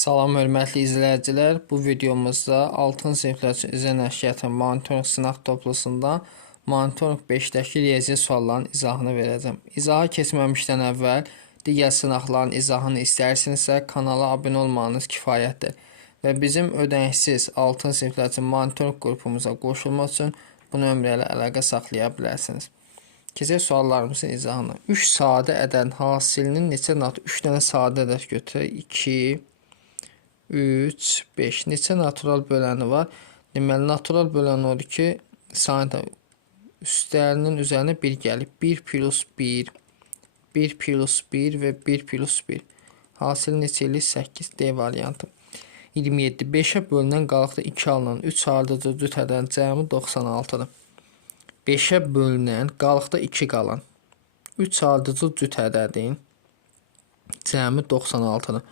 Salam hörmətli izləyicilər. Bu videomuzda 6-cı siniflər üçün üzrə nəşriyyatın monitorinq sınaq toplusundan monitorinq 5-dəki riyaziyyat suallarının izahını verəcəm. İzaha keçməmişdən əvvəl digər sınaqların izahını istərsinizsə kanala abunə olmanız kifayətdir və bizim ödənişsiz 6-cı siniflər üçün monitorinq qrupumuza qoşulmaq üçün bu nömrə ilə əlaqə saxlaya bilərsiniz. Keçək suallarımızın izahına. 3 sadə ədədin hasilinin neçə natural 3 dənə sadə ədəd götürək. 2 3, 5. Neçə natural böləni var? Deməli, natural böləni odur ki, sayın üstlərinin üzərinə 1 gəlib. 1 plus 1, 1 plus 1 və 1 plus 1. Hasil neçə ilə 8 D variantı. 27. 5-ə bölünən qalıqda 2 alınan 3 ardıcıl cüt ədədin cəmi 96-dır. 5-ə bölünən qalıqda 2 qalan 3 ardıcıl cüt ədədin cəmi 96-dır.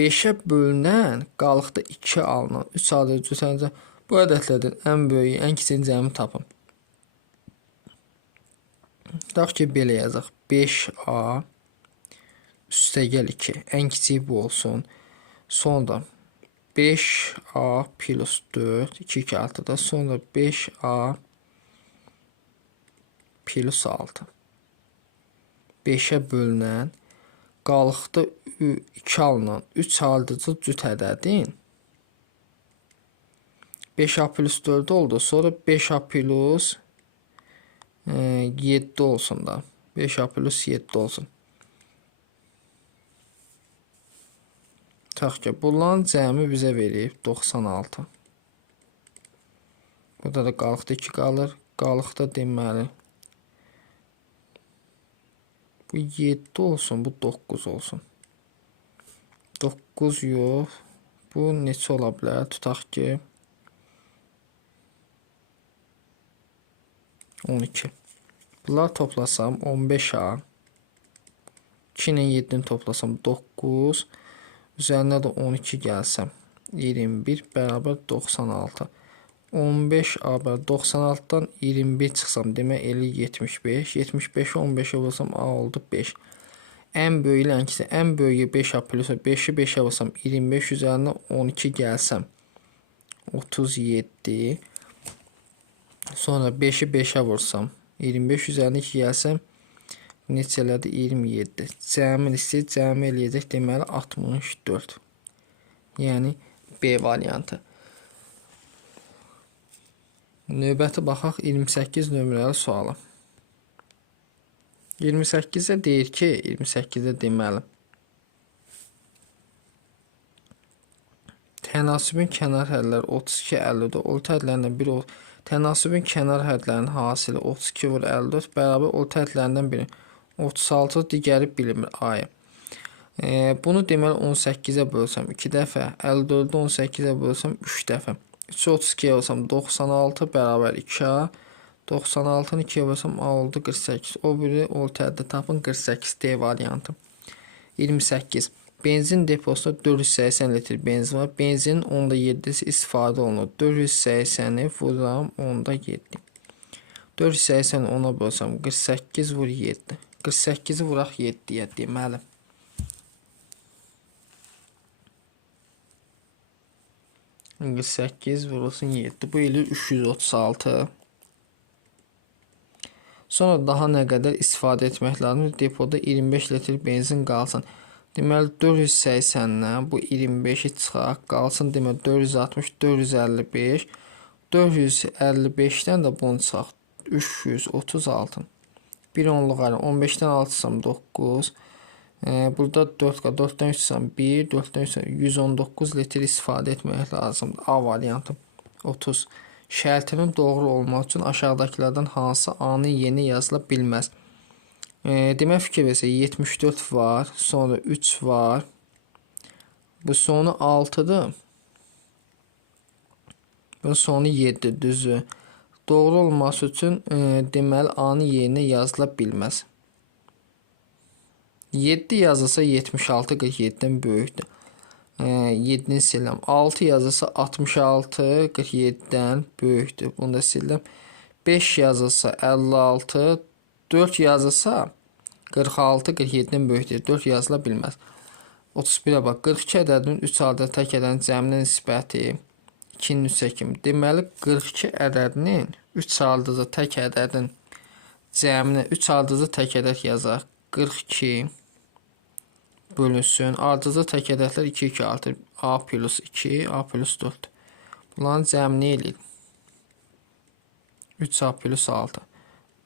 5-ə bölünən qalıqda 2 alınan 3 ardıcıl cüt ədədin bu ədədlərdən ən böyüyü, ən kiçik cəmi tapın. Tutaq ki, belə yazaq. 5A üstəgəl 2. Ən kiçik bu olsun. Sonra 5A plus 4. 2 2 6'da. Sonra 5A plus 6. 5-ə bölünən qalıqda 2 alınan 3 ardıcıl cüt ədədin 5A plus 4 oldu. Sonra 5A plus 7 olsun da. 5A plus 7 olsun. Tutaq ki, bunların cəmi bizə verib 96. Burada da qalıqda 2 qalır. Qalıqda deməli bu 7 olsun, bu 9 olsun. 9 yox. Bu neçə ola bilər? Tutaq ki 12. Bunlar toplasam 15A. 2 ilə 7-ni toplasam 9. Üzərinə də 12 gəlsəm 21 bərabər 96. 15A bərabər 96-dan 21 çıxsam demək elə 75. 75'i 15'ə vursam A oldu 5. Ən böyük ilə ən kiçik. Ən böyüyü 5A plus 5'i 5'ə vursam 25 üzərinə 12 gəlsəm 37. Sonra 5'i 5'ə vursam 25 üzərinə 2 gəlsəm neçələrdir? 27. Cəmi istəyir, cəmi eləyəcək deməli 64. Yəni B variantı. Növbəti baxaq 28 nömrəli suala. 28-də deyir ki, 28-də deməli tənasübün kənar hədləri 32 54 orta hədlərindən biri tənasübün kənar hədlərinin hasili 32 vur 54 bərabər orta hədlərindən biri 36 digəri bilinmir A-ya. Bunu deməli 18-ə bölsəm 2 dəfə, 54-ü 18-ə bölsəm 3 dəfə. 3'ü 32'ye olsam 96 bərabər 2A. 96'ını 2'ye olsam A oldu 48. O biri orta həddə tapın 48 D variantı. 28. Benzin deposunda 480 litr benzin var. Benzinin 10,7'si istifadə olunur. 480'i vuram 10,7. 480'i 10'a bölsəm 48 vur 7. 48'i vuraq 7'yə deməli. 8 vurulsun 7. Bu ilə 336. Sonra daha nə qədər istifadə etmək lazımdır? Depoda 25 litr benzin qalsın. Deməli 480-dən bu 25-i çıxaq. Qalsın deməli 460, 455. 455-dən də bunu çıxaq. 336. 1 onluq ayrı. 15-dən 6-sam 9. Burada 4'dan 3'sam 1, 4'dan 3'sam 119 litr istifadə etmək lazımdır. A variantı 30. Şərtinin doğru olmaq üçün aşağıdakilərdən hansı A-nın yeni yazıla bilməz? Demək fikir versək 74 var, sonra 3 var. Bu sonu 6'dır. Bu sonu 7 düzü. Doğru olması üçün deməli A-nın yerinə yazıla bilməz. 7 yazılsa 76 47'den böyükdür. 7'ni siləm. 6 yazılsa 66 47'den böyükdür. Bunu da siləm. 5 yazılsa 56, 4 yazılsa 46 47'den böyükdür. 4 yazıla bilməz. 31-ə bax. 42 ədədinin 3 ardıcıl tək ədədin cəminin nisbəti 2-nin 3-ə kimi. Deməli 42 ədədinin 3 ardıcıl tək ədədin cəmini 3 ardıcıl tək ədəd yazaq. 42 bölünsün. Ardıcıl tək ədədlər 2 2 artır. A plus 2, A plus 4. Bunların cəmini eləyir. 3A plus 6.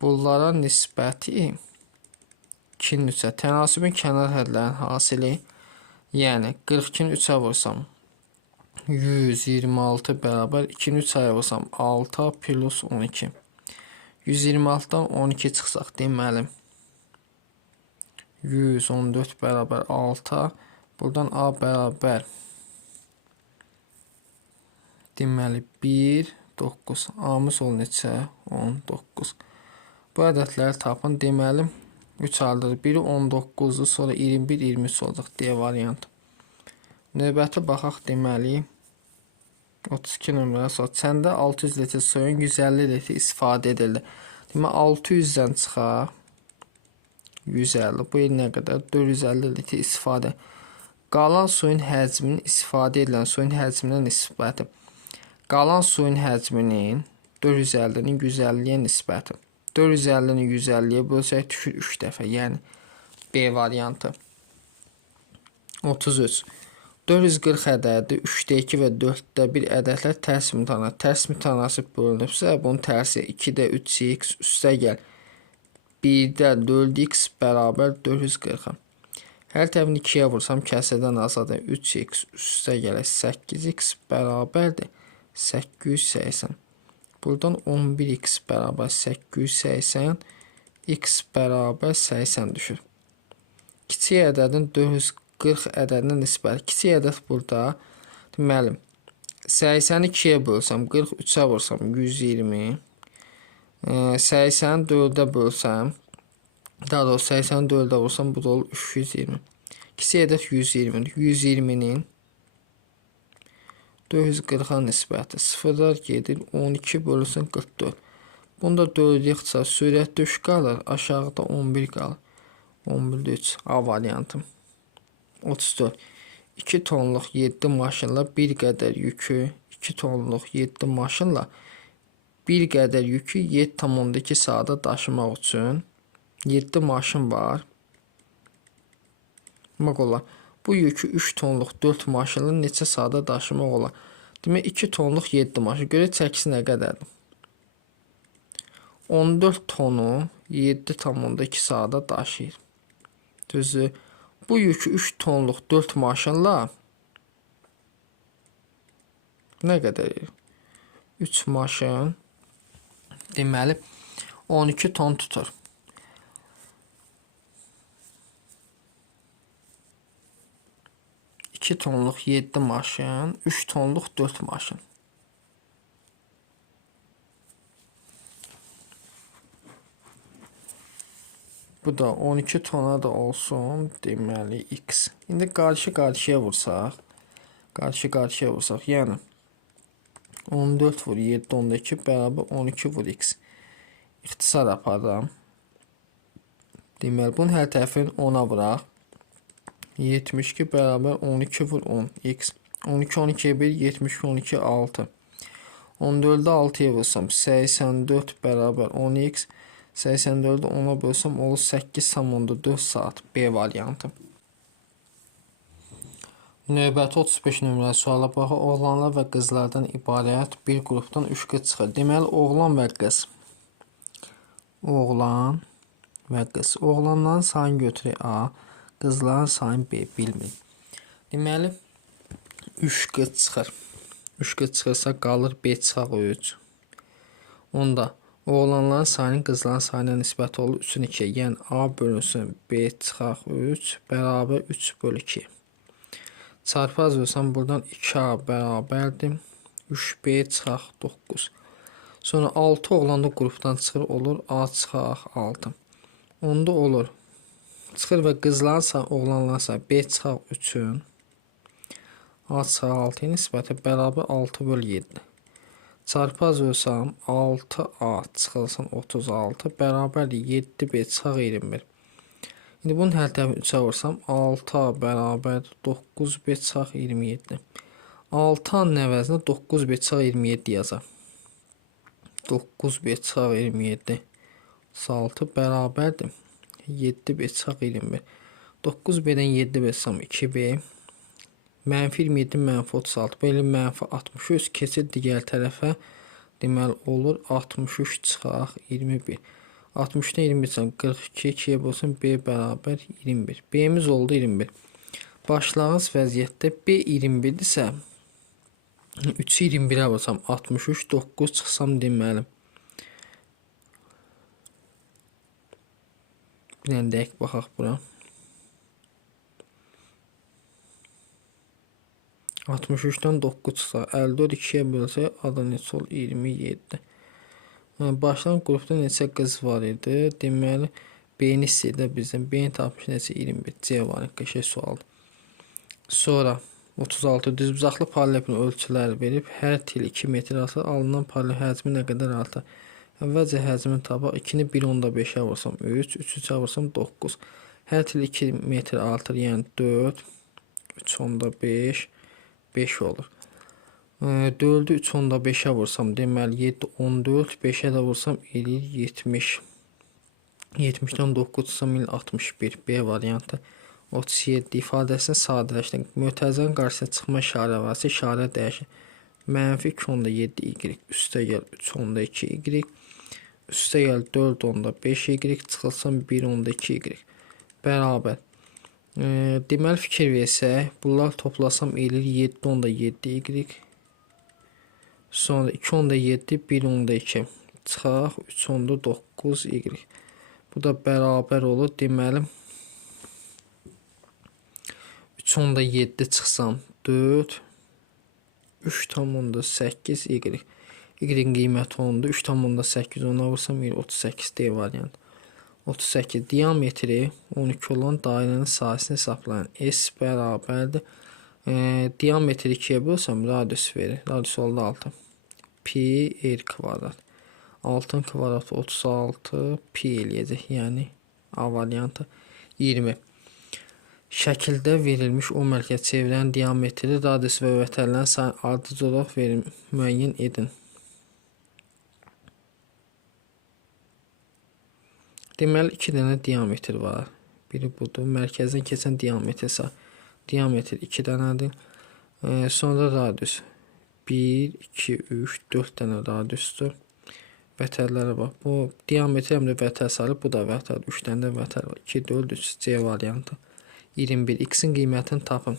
Bunlara nisbəti 2-nin 3-ə. Tənasibin kənar hədlərin hasili, yəni 42-ni 3-ə vursam 126 bərabər 2-ni 3-ə vursam 6 plus 12. 126-dan 12 çıxsaq deməli 114 bərabər 6. Buradan A bərabər deməli 1, 9. A-mız ol neçə? 19. Bu ədədləri tapın. Deməli 3 ardıcıl. Biri 19-dur, sonra 21, 23 olacaq D variantı. Növbəti baxaq deməli 32 nömrəyə sor. Çəndə 600 litr suyun 150 litr istifadə edildi. Deməli 600-dən çıxaq 150. Bu il nə qədər? 450 litr istifadə. Qalan suyun həcminin istifadə edilən suyun həcminə nisbəti. Qalan suyun həcminin 450-nin 150-yə nisbəti. 450-ni 150-yə bölsək düşür 3 dəfə. Yəni B variantı. 33. 440 ədədi 3-də 2 və 4-də 1 ədədlər tərs mütənasib. Tərs mütənasib bölünübsə, bunun tərsi 2-də 3x üstə gəl. 1-də 4x bərabər 440. Hər tərəfini 2-yə vursam kəsrdən azaddır. 3x üstə gələ 8x bərabərdir 880. Buradan 11x bərabər 880, x bərabər 80 düşür. Kiçik ədədin 440 ədədinə nisbət. Kiçik ədəd burada deməli 80-i 2-yə bölsəm, 43-ə vursam 120, 80-i 4-ə bölsəm, daha doğrusu 80-i 4-ə vursam bu da olur 320. Kiçik ədəd 120-dir. 120-nin 440-a nisbəti 0-lar gedir, 12 bölünsün 44. Bunda 4 yığsa sürətdə 3 qalır, aşağıda 11 qalır. 11-də 3 A variantı. 34. 2 tonluq 7 maşınla bir qədər yükü 2 tonluq 7 maşınla bir qədər yükü 7,2 saata daşımaq üçün 7 maşın var. Demək olar. Bu yükü 3 tonluq 4 maşınla neçə saata daşımaq olar? Demək 2 tonluq 7 maşın. Görə çəkisi nə qədərdir? 14 tonu 7,2 saata daşıyır. Düzdür. Bu yükü 3 tonluq 4 maşınla nə qədər? 3 maşın deməli 12 ton tutur. 2 tonluq 7 maşın, 3 tonluq 4 maşın. Bu da 12 tona da olsun, deməli x. İndi qarşı-qarşıya vursaq, yəni 14 vur 7, 12 bərabər 12 vur x. İxtisar aparıram. Deməli, bunun hər tərəfini 10-a vuraq. 72 bərabər 12 vur 10 x. 12 12'ye 1 72 12 6. 14'ü 6'ya vursam 84 bərabər 10x. 84'ü 10'a bölsəm olur 8,4 saat. B variantı. Növbəti 35 nömrəli suala baxaq. Oğlanlar və qızlardan ibarət bir qrupdan 3 qız çıxır. Deməli, oğlan və qız. Oğlan və qız. Oğlanların sayını götürək A. Qızların sayını B bilmir. Deməli 3 qız çıxır. 3 qız çıxırsa qalır B çıxaq 3. Onda oğlanların sayının qızların sayına nisbəti olur 3-ün 2. Yəni A bölünsün B çıxaq 3 bərabər 3 bölü 2. Çarpaz olsam buradan 2A bərabərdir 3B çıxaq 9. Sonra 6 oğlan da qrupdan çıxır olur A çıxaq 6. Onda olur çıxır və qızların sayı oğlanların sayı B çıxaq 3-ün A çıxaq 6-ya nisbəti bərabər 6 bölü 7. Çarpaz olsam 6A çıxılsın 36 bərabərdir 7B çıxaq 21. İndi bunun hər tərəfini 3-ə vursam 6A bərabər 9B çarx 27. 6A-nın əvəzinə 9B çarx 27 yazar. 9B çarx 27 6 bərabərdir 7B çarx 21. 9B-dən 7B çıxsam 2B. Mənfi 27 mənfi 36. Belə mənfi 63 keçir digər tərəfə. Deməli olur 63 çıxaq 21. 60-dan 21 çıxsam 42. 2-yə bölsəm B bərabər 21. B-miz oldu 21. Başlanğıc vəziyyətdə B 21-dirsə 3-ü 21-ə vursam 63. 9 çıxsam deməli. Bir dənə dəqiq baxaq bura. 63-dən 9 çıxsa 54 2-yə bölsək adı neçə olur? 27. Başlanğıc qrupda neçə qız var idi? Deməli B-ni istəyir bizdən. B-ni tapmış neçə? 21. C variantı qəşəng sualdır. Sonra 36 düzbucaqlı paralelin ölçüləri verib hər tel 2 metr arası alınan paralel həcmi nə qədər artar? Əvvəlcə həcmini tapaq. 2-ni 1.5-ə vursam 3, 3-ə vursam 9. Hər tel 2 metr artır, yəni 4, 3.5 5 olur. 4-ü 3.5-ə vursam deməli 7 14, 5-ə də vursam eləyir 70. 70-dən 9 çıxsam 61. B variantı. 37 ifadəsini sadələşdirin. Mötərizənin qarşısına çıxma işarə varsa işarə dəyişir. Mənfi 2.7 y üstə gəl 3.2 y üstə gəl 4.5 y çıxılsam 1.2 y bərabər. Deməli fikir versək, bunlar toplasam eləyir 7.7 y. Sonra 2.7 1.2 çıxaq 3.9 y. Bu da bərabər olur. Deməli 3.7 çıxsam 4 3.8 y. Y-in qiyməti 10-dur. 3.8 ona vursam 38 D variantı. 38 diametri 12 olan dairənin sahəsini hesablayın. S bərabərdir. Diametri 2-yə bölsəm radius verir. Radius oldu 6. Pi r kvadrat. 6-ın kvadratı 36 pi eləyəcək. Yəni A variantı 20. Şəkildə verilmiş o mərkəz çevrənin diametri, radius və vətərlərin sayını ardıcıl olaraq müəyyən edin. Deməli 2 dənə diametr var. Biri budur. Mərkəzdən keçən diametr isə diametr 2 dənədir. Sonra radius 1, 2, 3, 4 dənə radiusdur. Vətərlərə bax. Bu diametr həm də vətər sayılır. Bu da vətər. 3 dənə də vətər var. 2, 4, 3. C variantı. 21. X-in qiymətini tapın.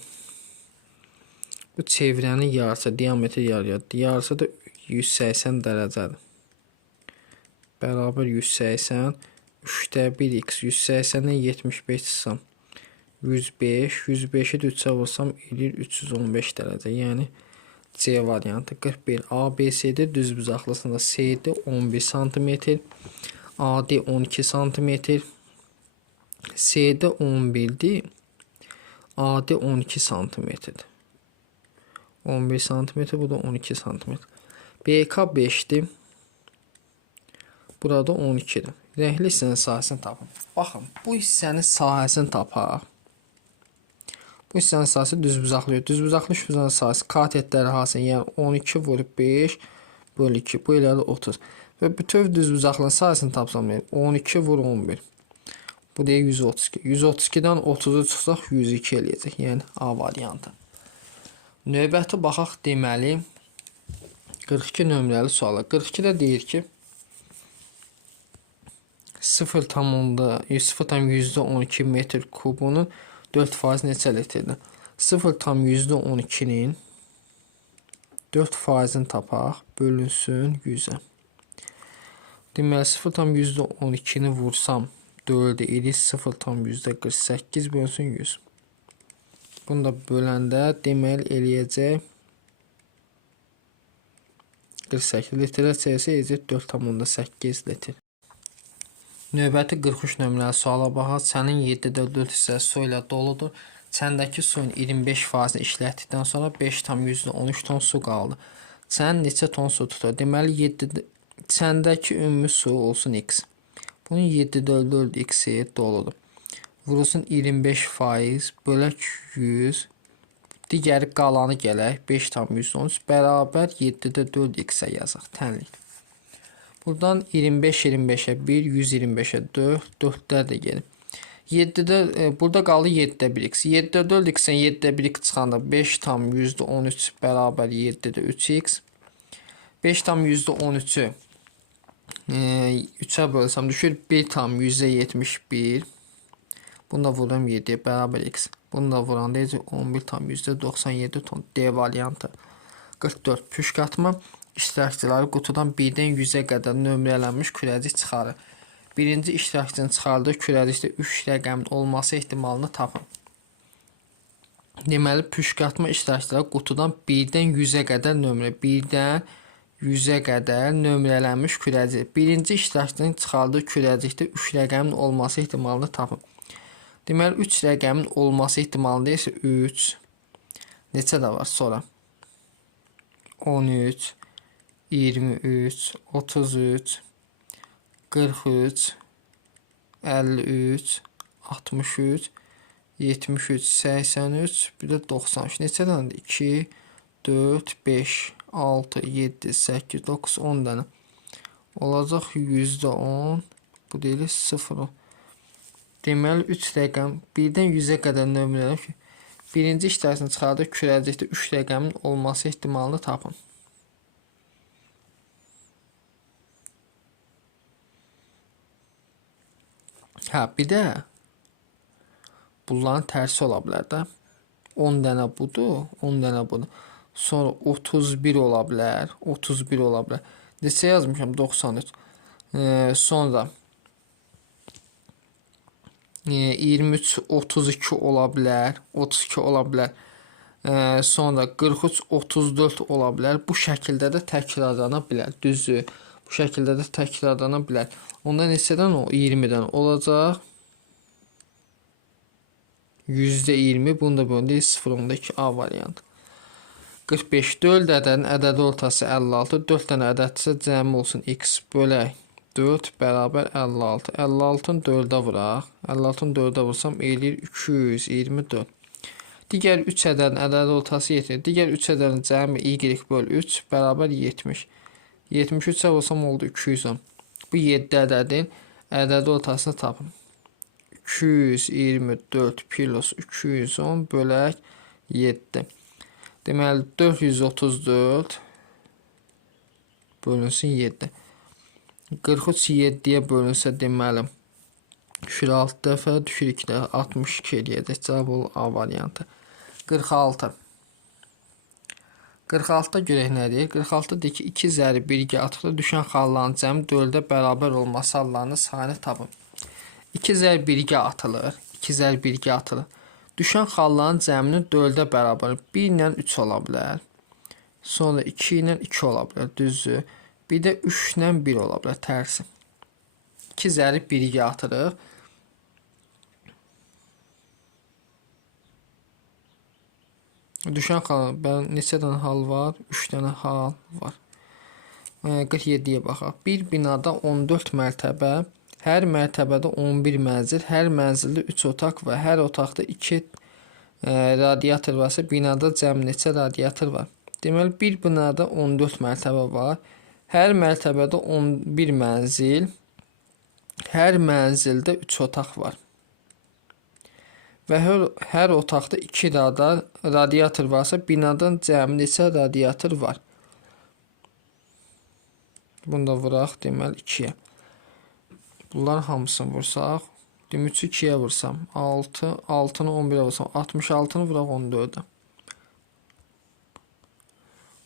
Bu çevrənin yarısı, diametr yarıyadır. Yarısı da 180 dərəcədir. Bərabər 180. 3-də 1x 180-dən 75 çıxsam 105, 105-i də 3-ə vursam eləyir 315 dərəcə. Yəni C variantı 41. ABCD düzbucaqlısında CD 11 cm, AD 12 cm, CD 11-dir, AD 12 cm-dir. 11 cm, bu da 12 cm. BK 5-dir. Burada 12-dir. Rəngli hissənin sahəsini tapın. Baxın, bu hissənin sahəsini tapaq. Bu hissənin sahəsi düzbucaqlı. Düzbucaqlı üçbucağın sahəsi katetləri hansı? Yəni 12 vurub 5 bölü 2. Bu elədir 30. Və bütöv düzbucaqlının sahəsini tapsam 12 vur 11. Bu deyir 132. 132-dən 30-u çıxsaq 102 eləyəcək. Yəni A variantı. Növbəti baxaq deməli 42 nömrəli suala. 42-də deyir ki 0,12 metr kubunun 4% neçə litrdir? 0,12-nin 4%-ni tapaq, bölünsün 100-ə. Deməli 0,12-ni vursam 4-ə edir 0,48 bölünsün 100. Bunu da böləndə deməli eləyəcək 48 litrə çevirsə eləyəcək 4,8 litr. Növbəti 43 nömrəli suala baxaq. Sənin 7-də 4 hissəsi su ilə doludur. Çəndəki suyun 25%-ni işlətdikdən sonra 5,13 ton su qaldı. Sən neçə ton su tutur? Deməli çəndəki ümumi su olsun x. Bunun 7/4 x doludur. vurulsun 25% bölək 100. Digəri qalanı gələk 5,13 bərabər 7-də 4x-ə yazaq. Tənlik. Buradan 25-25-ə 1, 125-ə 4, 4-lər də gelir. 7-də burada qaldı 7-də 1x. 7-də 4x-dən 7-də 1x çıxanda 5,13 bərabər 7-də 3x. 5,13-ü 3-ə bölsəm düşür 1,71. Bunu da vururam 7 bərabər x. Bunu da vuranda 11,97 ton. D variantı. 44. Püşkatma iştirakçıları qutudan 1-dən 100-ə qədər nömrələnmiş kürəcik çıxarır. Birinci iştirakçının çıxardığı kürəcikdə 3 rəqəmin olması ehtimalını tapın. Deməli, püşkatma iştirakçıları qutudan 1-dən 100-ə qədər nömrə. 1-dən 100-ə qədər nömrələnmiş kürəcik. Birinci iştirakçının çıxardığı kürəcikdə 3 rəqəmin olması ehtimalını tapın. Deməli, 3 rəqəmin olması ehtimalı isə 3. Neçə də var sonra? 13, 23, 33, 43, 53, 63, 73, 83, bir də 93. Neçə dənədir? 2, 4, 5, 6, 7, 8, 9, 10 dənə. Olacaq %10. Bu deyilir 0. Deməli, 3 rəqəm 1-dən 100-ə qədər nömrələr ki, birinci iştirakçının çıxardığı kürəcikdə 3 rəqəmin olması ehtimalını tapın. Bir də bunların tərsi ola bilər də. 10 dənə budur, 10 dənə budur. Sonra 31 ola bilər, 31 ola bilər. Neçə yazmışam? 93. Sonra 23, 32 ola bilər, 32 ola bilər. Sonra 43, 34 ola bilər. Bu şəkildə də təkrarlana bilər. Düzdür. Bu şəkildə də təkrarlana bilər. Onda neçədən o? 20-dən olacaq. %20. Bunu da bölündük 0,2 A variantı. 45. 4 ədədin ədədi ortası 56. 4 dənə ədədsə cəmi olsun x bölək 4 bərabər 56. 56-ın 4-ə vuraq. 56-ın 4-ə vursam eləyir 224. Digər 3 ədədin ədədi ortası yetirir. Digər 3 ədədin cəmi y böl 3 bərabər 70. 73-ə vursam oldu 210. Bu 7 ədədin ədədi ortasını tapın. 224 plus 210 bölək 7. Deməli 434 bölünsün 7. 43 7-yə bölünsə deməli düşür 6 dəfə, düşür 2 dəfə 62 eləyəcək. Cavab olur A variantı. 46. 46-da görək nə deyir? 46-da deyir ki, 2 zəri birgə atıqda düşən xalların cəmi 4-ə bərabər olması hallarının sayını tapın. 2 zər birgə atılır. 2 zər birgə atılır. Düşən xalların cəminin 4-ə bərabər 1 ilə 3 ola bilər. Sonra 2 ilə 2 ola bilər. Düzdür. Bir də 3 ilə 1 ola bilər. Tərsi. 2 zəri birgə atırıq. Düşən xal, neçə dənə hal var? 3 dənə hal var. 47-yə baxaq. Bir binada 14 mərtəbə, hər mərtəbədə 11 mənzil, hər mənzildə 3 otaq və hər otaqda 2 radiator varsa, binada cəm neçə radiator var? Deməli, bir binada 14 mərtəbə var. Hər mərtəbədə 11 mənzil, hər mənzildə 3 otaq var. Və hər otaqda 2 radiator varsa, binadan cəmi neçə radiator var? Bunu da vuraq, deməli 2-yə. Bunların hamısını vursaq, demək 2-yə vursam, 6, 6-nı 11-ə vursam, 66-nı vuraq 14-ə.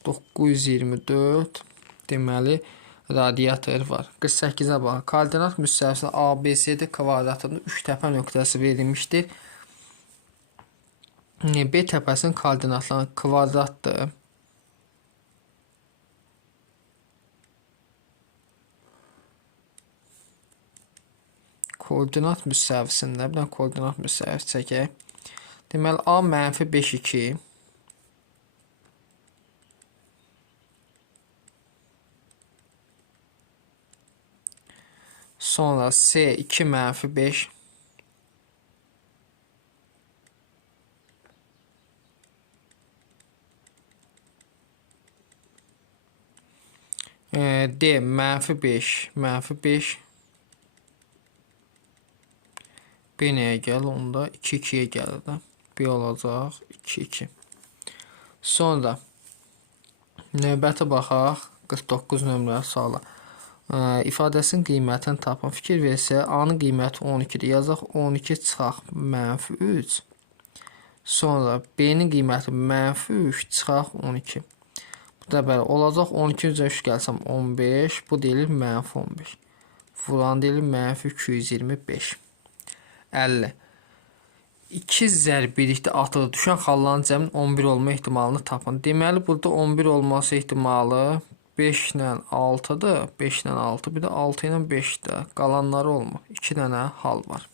924, deməli, radiator var. 48-ə baxaq. Koordinat müstəvisində ABCD kvadratında 3 təpə nöqtəsi verilmişdir. B təpəsinin koordinatları kvadratdır. Koordinat müstəvisində bir dənə koordinat müstəvisi çəkək. Deməli, A mənfi 5, 2. Sonra C 2 mənfi 5. D -5, -5. B nəyə gəlir? Onda 2, 2-yə gəlir də. B olacaq 2, 2. Sonra növbəti baxaq. 49 nömrəli suala. İfadəsinin qiymətini tapın. Fikir versə, A-nın qiyməti 12-dir. Yazaq 12 çıxaq -3. Sonra B-nin qiyməti -3 çıxaq 12. Bu da belə olacaq 12 üzrə 3 gəlsəm 15. Bu deyilir -15. Vuran deyilir -225. 50. 2 zərb birlikdə atığı düşən xalların cəmin 11 olma ehtimalını tapın. Deməli, burada 11 olması ehtimalı 5 ilə 6-dır. 5 ilə 6, bir də 6 ilə 5-də. Qalanları olmur. 2 dənə hal var.